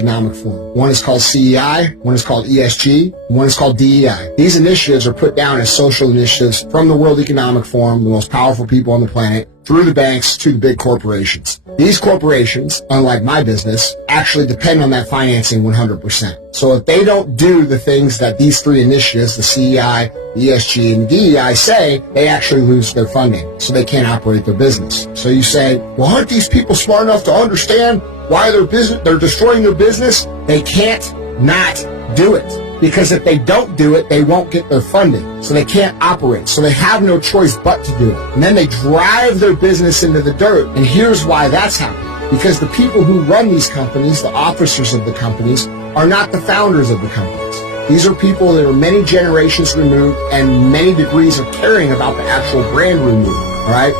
Economic Forum. One is called CEI, one is called ESG, and one is called DEI. These initiatives are put down as social initiatives from the World Economic Forum, the most powerful people on the planet, through the banks to the big corporations. These corporations, unlike my business, actually depend on that financing 100%. So if they don't do the things that these three initiatives, the CEI, the ESG, and the DEI say, they actually lose their funding, so they can't operate their business. So you say, well, aren't these people smart enough to understand why they're destroying their business? They can't not do it. Because if they don't do it, they won't get their funding. So they can't operate. So they have no choice but to do it. And then they drive their business into the dirt. And here's why that's happening. Because the people who run these companies, the officers of the companies, are not the founders of the companies. These are people that are many generations removed and many degrees of caring about the actual brand removed. All right?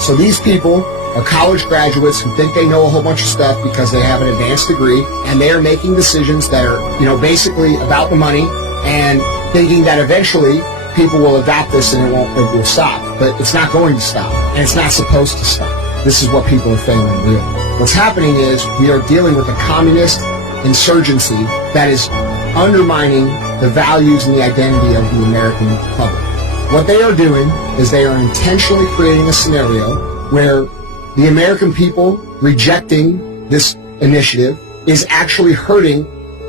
So these people are college graduates who think they know a whole bunch of stuff because they have an advanced degree, and they are making decisions that are, basically about the money and thinking that eventually people will adopt this and it will stop. But it's not going to stop, and it's not supposed to stop. This is what people are failing to realize. What's happening is we are dealing with a communist insurgency that is undermining the values and the identity of the American public. What they are doing is they are intentionally creating a scenario where the American people rejecting this initiative is actually hurting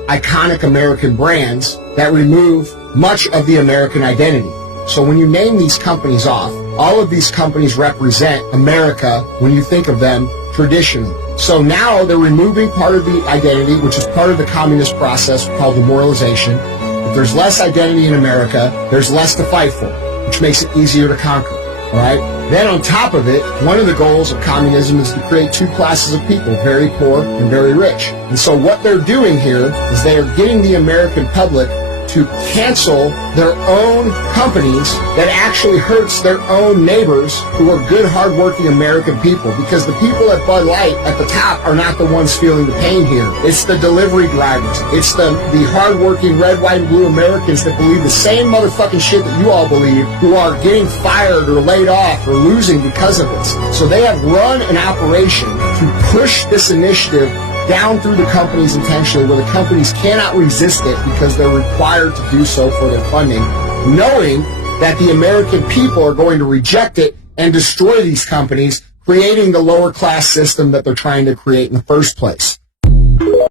iconic American brands that remove much of the American identity. So when you name these companies off, all of these companies represent America when you think of them traditionally. So now they're removing part of the identity, which is part of the communist process called demoralization. If there's less identity in America, there's less to fight for, which makes it easier to conquer. All right? Then on top of it, one of the goals of communism is to create two classes of people, very poor and very rich. And so what they're doing here is they are getting the American public to cancel their own companies that actually hurts their own neighbors who are good, hardworking American people. Because the people at Bud Light at the top are not the ones feeling the pain here. It's the delivery drivers. It's the hardworking red, white, and blue Americans that believe the same motherfucking shit that you all believe, who are getting fired or laid off or losing because of this. So they have run an operation to push this initiative down through the companies intentionally, where the companies cannot resist it because they're required to do so for their funding, knowing that the American people are going to reject it and destroy these companies, creating the lower class system that they're trying to create in the first place.